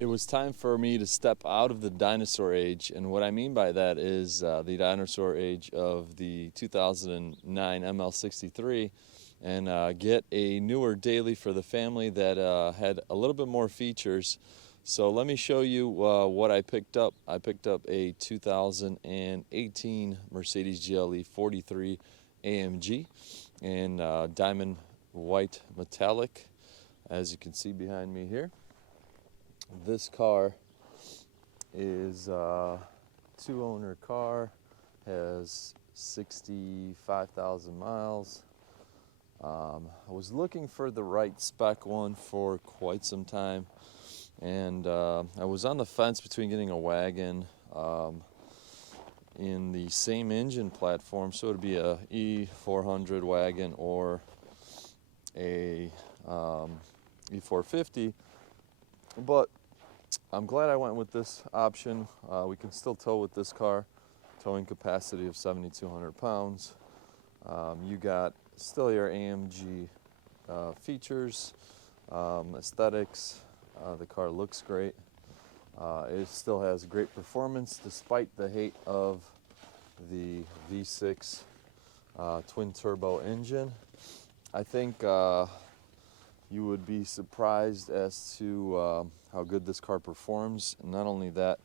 It was time for me to step out of the dinosaur age, and what I mean by that is the dinosaur age of the 2009 ML63, and get a newer daily for the family that had a little bit more features. So let me show you what I picked up. I picked up a 2018 Mercedes Gle43 Amg in diamond white metallic, as you can see behind me here. This car is a two-owner car, has 65,000 miles. I was looking for the right spec one for quite some time, and I was on the fence between getting a wagon in the same engine platform, so it would be a E400 wagon or a E450, but I'm glad I went with this option. We can still tow with this car, towing capacity of 7,200 pounds. You got still your AMG features, aesthetics. The car looks great. It still has great performance despite the hate of the V6 twin turbo engine. I think you would be surprised as to how good this car performs. And not only that,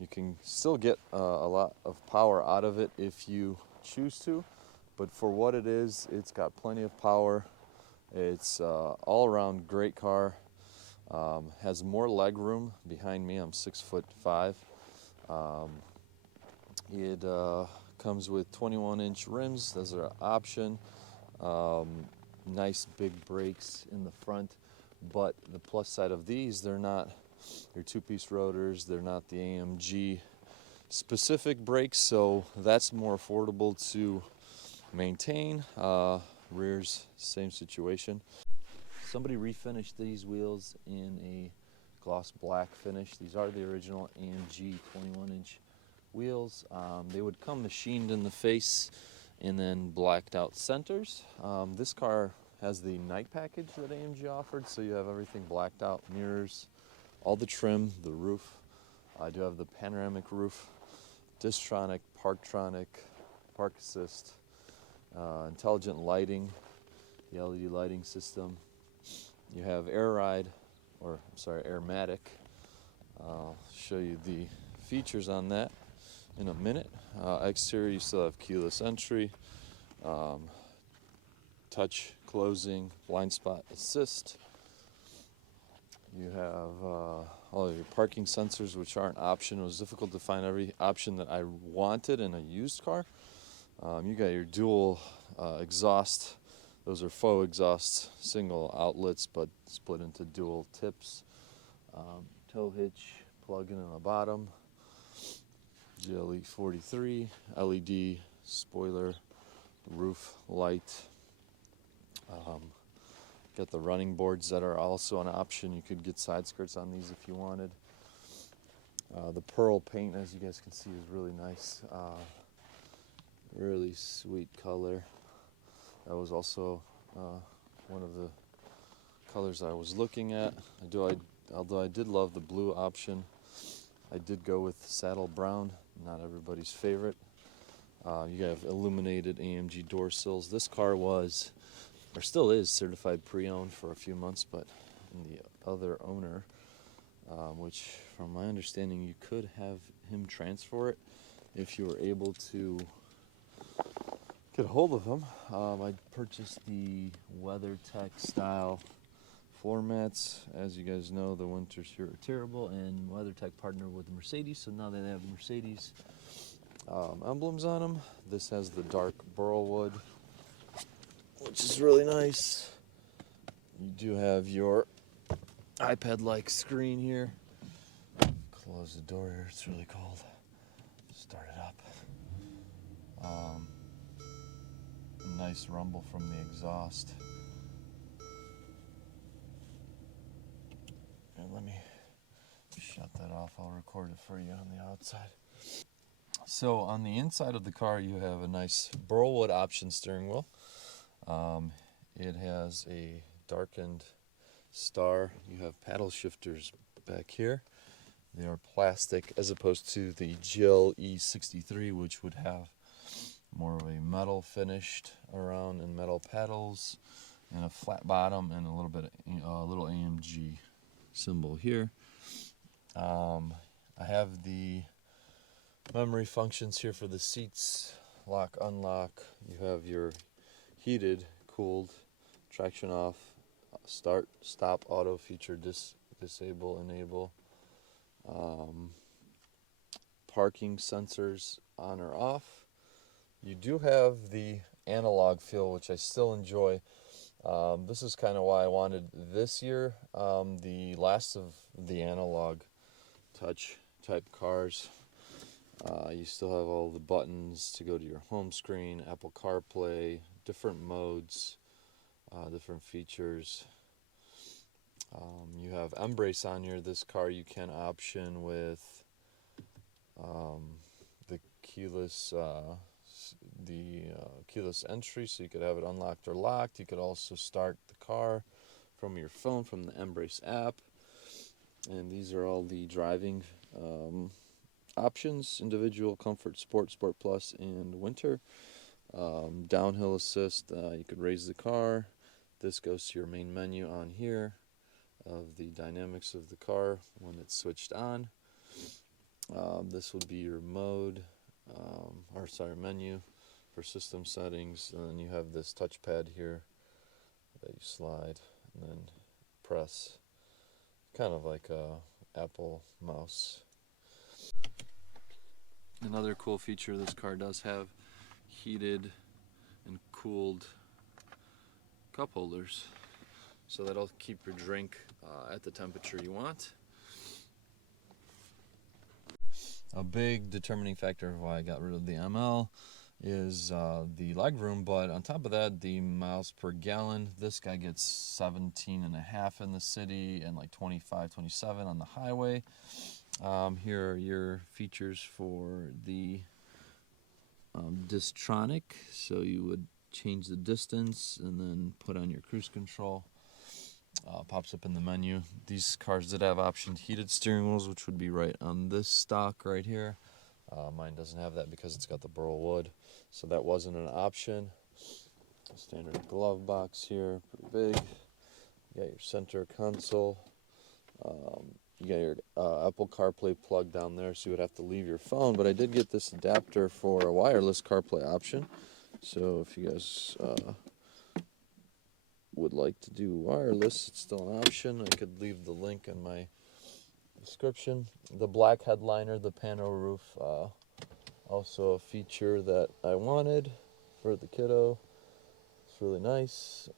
you can still get a lot of power out of it if you choose to, but for what it is, it's got plenty of power. It's all around great car. Has more leg room behind me. I'm 6'5". It comes with 21-inch rims. Those are an option. Nice big brakes in the front, but the plus side of these, they're not your two-piece rotors, they're not the AMG specific brakes, so that's more affordable to maintain. Rears, same situation. Somebody refinished these wheels in a gloss black finish. These are the original AMG 21-inch wheels. They would come machined in the face and then blacked out centers. This car has the night package that AMG offered, so you have everything blacked out, mirrors, all the trim, the roof. I do have the panoramic roof, Distronic, Parktronic, Park Assist, intelligent lighting, the LED lighting system. You have Air Ride, or I'm sorry, Airmatic. I'll show you the features on that in a minute. Exterior, you still have keyless entry, touch closing, blind spot assist. You have all of your parking sensors, which are an option. It was difficult to find every option that I wanted in a used car. You got your dual exhaust. Those are faux exhausts, single outlets, but split into dual tips. Tow hitch plug-in on the bottom. Gle43, LED spoiler, roof light. Got the running boards that are also an option. You could get side skirts on these if you wanted. The pearl paint, as you guys can see, is really nice. Really sweet color. That was also one of the colors I was looking at. Although I did love the blue option, I did go with saddle brown, not everybody's favorite. You have illuminated AMG door sills. This car was, or still is, certified pre-owned for a few months, but in the other owner, which from my understanding you could have him transfer it if you were able to get a hold of him. I purchased the WeatherTech style floor mats. As you guys know, the winters here are terrible, and WeatherTech partnered with Mercedes, so now they have Mercedes emblems on them. This has the dark burl wood, which is really nice. You do have your iPad-like screen here. Close the door here, it's really cold. Start it up. Nice rumble from the exhaust. And let me shut that off. I'll record it for you on the outside. So on the inside of the car, you have a nice burlwood option steering wheel. It has a darkened star. You have paddle shifters back here. They are plastic as opposed to the Gle43, which would have more of a metal finished around and metal pedals and a flat bottom and a little bit of little AMG symbol here. I have the memory functions here for the seats, lock, unlock. You have your heated, cooled, traction off, start, stop, auto feature, disable, enable. Parking sensors on or off. You do have the analog feel, which I still enjoy. This is kind of why I wanted this year the last of the analog touch type cars. You still have all the buttons to go to your home screen, Apple CarPlay, different modes, different features. You have Embrace on here. This car you can option with the keyless keyless entry, so you could have it unlocked or locked. You could also start the car from your phone from the Embrace app. And these are all the driving options: individual, comfort, sport, sport plus, and winter. Downhill assist, you could raise the car. This goes to your main menu on here of the dynamics of the car when it's switched on. This would be your mode, menu for system settings. And then you have this touchpad here that you slide and then press, kind of like a Apple mouse. Another cool feature, this car does have heated and cooled cup holders, so that'll keep your drink at the temperature you want. A big determining factor of why I got rid of the ML is the legroom, but on top of that, the miles per gallon. This guy gets 17.5 in the city and like 25, 27 on the highway. Here are your features for the Distronic. So you would change the distance and then put on your cruise control. Pops up in the menu. These cars did have optioned heated steering wheels, which would be right on this stock right here. Mine doesn't have that because it's got the burl wood, so that wasn't an option. Standard glove box here, pretty big. You got your center console. You got your Apple CarPlay plug down there, so you would have to leave your phone. But I did get this adapter for a wireless CarPlay option. So if you guys would like to do wireless, it's still an option. I could leave the link in my description. The black headliner, the pano roof, also a feature that I wanted for the kiddo. It's really nice.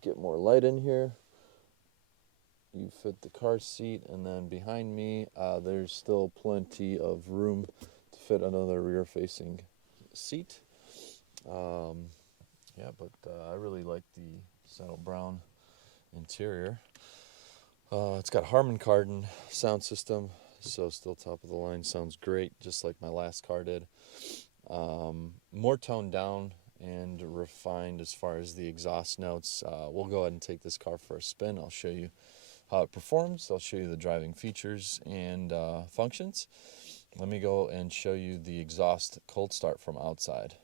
Get more light in here. You fit the car seat, and then behind me there's still plenty of room to fit another rear-facing seat. Yeah, but I really like the saddle brown interior. It's got Harman Kardon sound system, so still top of the line, sounds great, just like my last car did. More toned down and refined as far as the exhaust notes. We'll go ahead and take this car for a spin. I'll show you how it performs. I'll show you the driving features and functions. Let me go and show you the exhaust cold start from outside.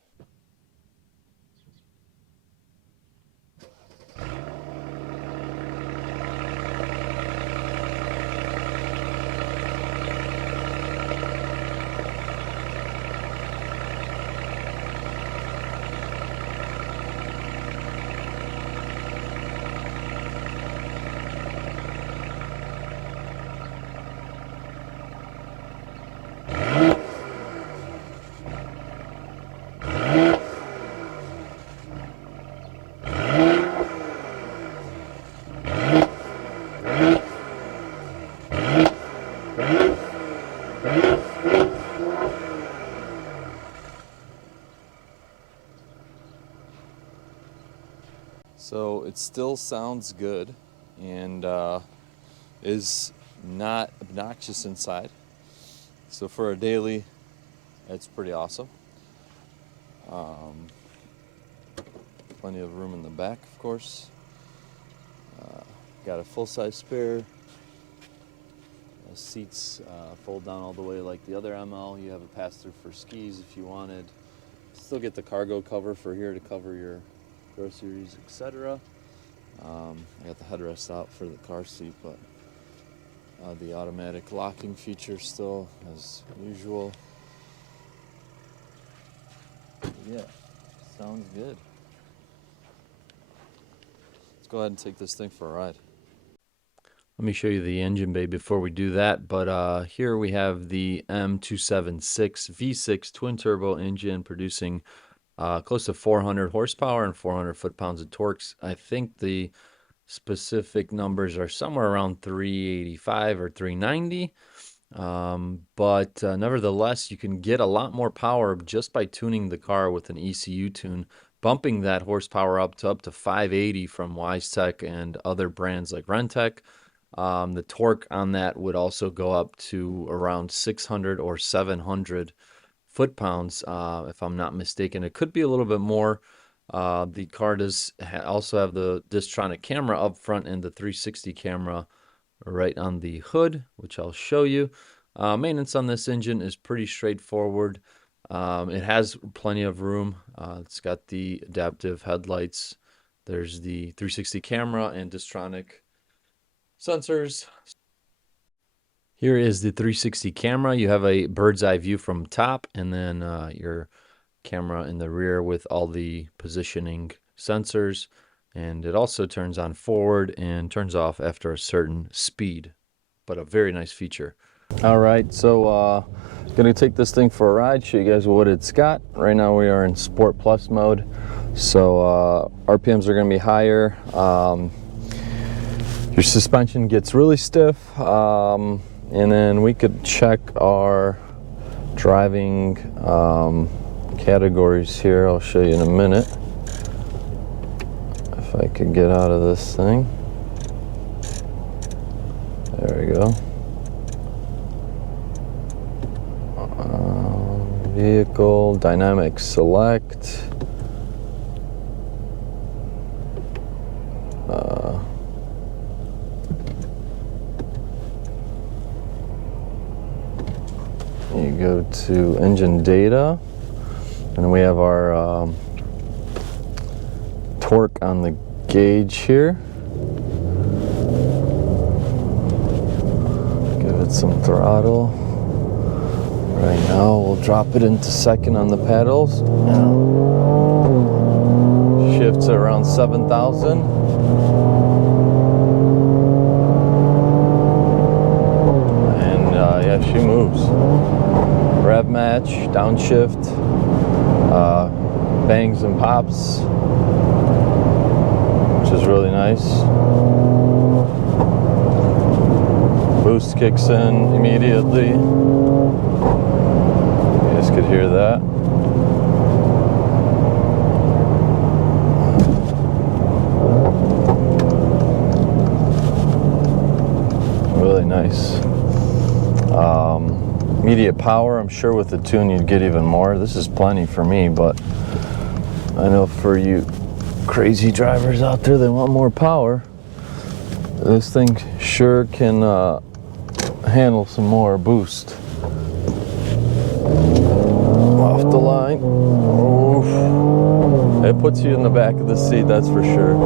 So it still sounds good and is not obnoxious inside. So for a daily, it's pretty awesome. Plenty of room in the back, of course. Got a full-size spare seats fold down all the way like the other ML. You have a pass-through for skis if you wanted. Still get the cargo cover for here to cover your groceries, etc. I got the headrest out for the car seat, but the automatic locking feature still as usual. Yeah, sounds good. Let's go ahead and take this thing for a ride. Let me show you the engine bay before we do that. But here we have the M276 V6 twin turbo engine producing close to 400 horsepower and 400 foot-pounds of torques. I think the specific numbers are somewhere around 385 or 390. But nevertheless, you can get a lot more power just by tuning the car with an ECU tune, bumping that horsepower up to 580 from WiseTech and other brands like Rentec. The torque on that would also go up to around 600 or 700 foot-pounds, if I'm not mistaken. It could be a little bit more. The car does also have the Distronic camera up front and the 360 camera right on the hood, which I'll show you. Maintenance on this engine is pretty straightforward. It has plenty of room. It's got the adaptive headlights. There's the 360 camera and Distronic sensors. Here is the 360 camera. You have a bird's eye view from top, and then your camera in the rear with all the positioning sensors. And it also turns on forward and turns off after a certain speed, but a very nice feature. All right, so gonna take this thing for a ride, show you guys what it's got. Right now we are in Sport Plus mode, so RPMs are gonna be higher. Your suspension gets really stiff, and then we could check our driving categories here. I'll show you in a minute. If I could get out of this thing. There we go. Vehicle, dynamic select. You go to engine data, and we have our torque on the gauge here. Give it some throttle. Right now we'll drop it into second on the pedals. Shifts at around 7,000. And yeah, she moves. Rev match, downshift, bangs and pops, which is really nice. Boost kicks in immediately. You guys could hear that. Really nice. Immediate power, I'm sure with the tune you'd get even more. This is plenty for me, but I know for you crazy drivers out there, they want more power. This thing sure can handle some more boost. Off the line. Oof. It puts you in the back of the seat, that's for sure.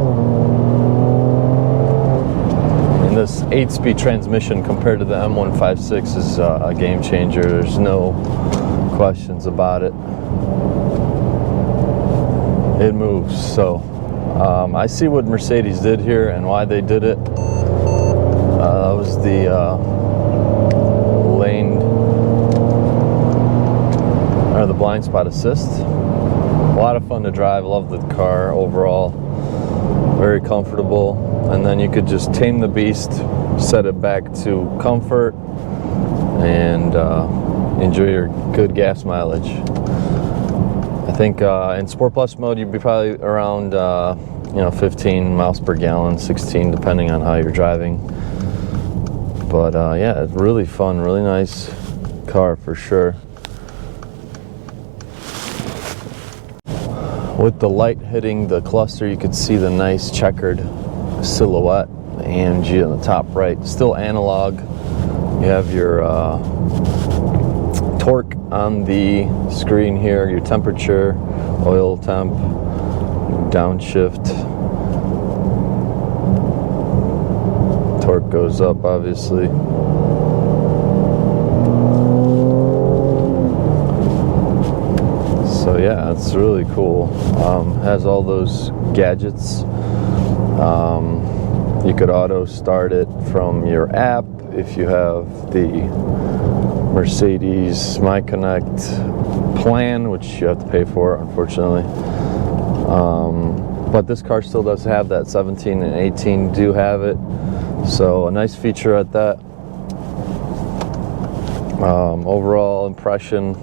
This 8-speed transmission compared to the M156 is a game changer. There's no questions about it. It moves. So I see what Mercedes did here and why they did it. That was the lane or the blind spot assist. A lot of fun to drive. Love the car overall. Very comfortable. And then you could just tame the beast, set it back to comfort, and enjoy your good gas mileage. I think in Sport Plus mode you'd be probably around 15 miles per gallon, 16 depending on how you're driving. But yeah, it's really fun, really nice car for sure. With the light hitting the cluster, you could see the nice checkered silhouette, the AMG on the top right. Still analog, You have your torque on the screen here, your temperature, oil temp, downshift. Torque goes up, obviously. So yeah, it's really cool. Has all those gadgets. You could auto start it from your app if you have the Mercedes My Connect plan, which you have to pay for, unfortunately. But this car still does have that. 17 and 18 do have it. So a nice feature at that. Overall impression,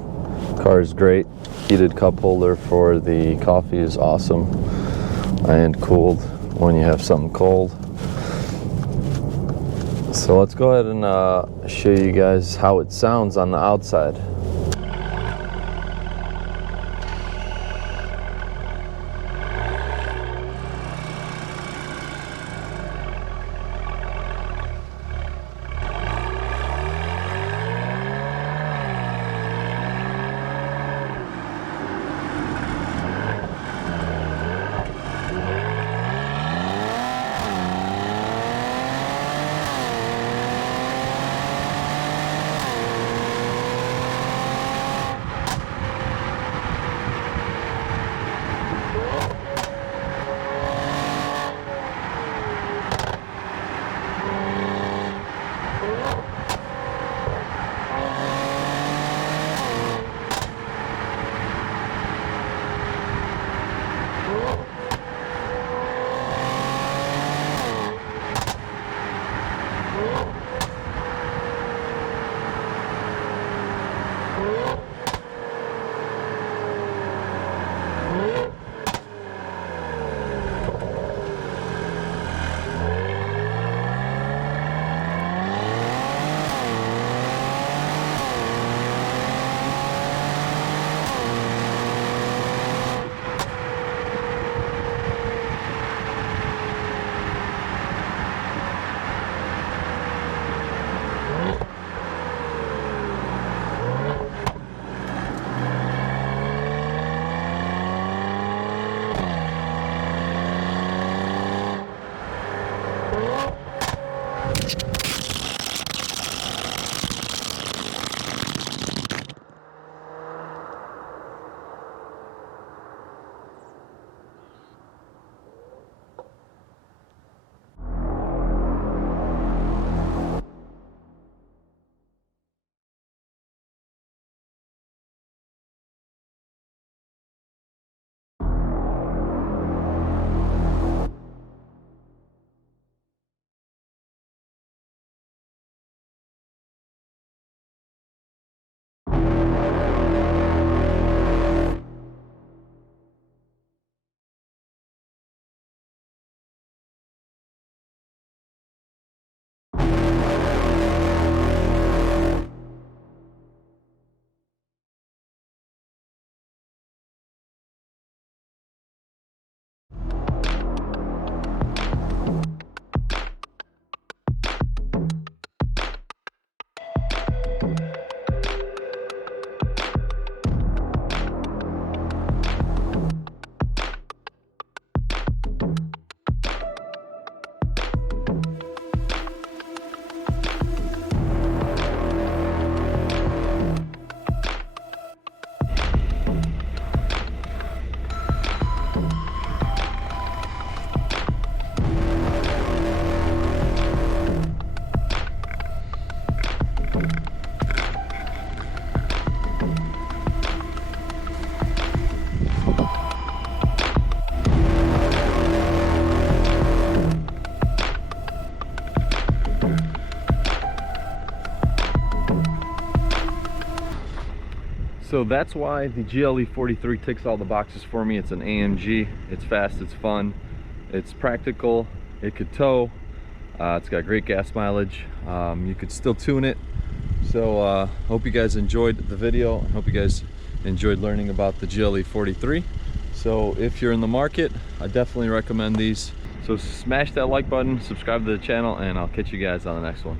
car is great. Heated cup holder for the coffee is awesome, and cooled when you have something cold. So let's go ahead and show you guys how it sounds on the outside. So that's why the Gle43 ticks all the boxes for me. It's an AMG, it's fast, it's fun, it's practical, it could tow, it's got great gas mileage, you could still tune it. So hope you guys enjoyed the video. I hope you guys enjoyed learning about the Gle43. So if you're in the market, I definitely recommend these. So smash that like button, subscribe to the channel, and I'll catch you guys on the next one.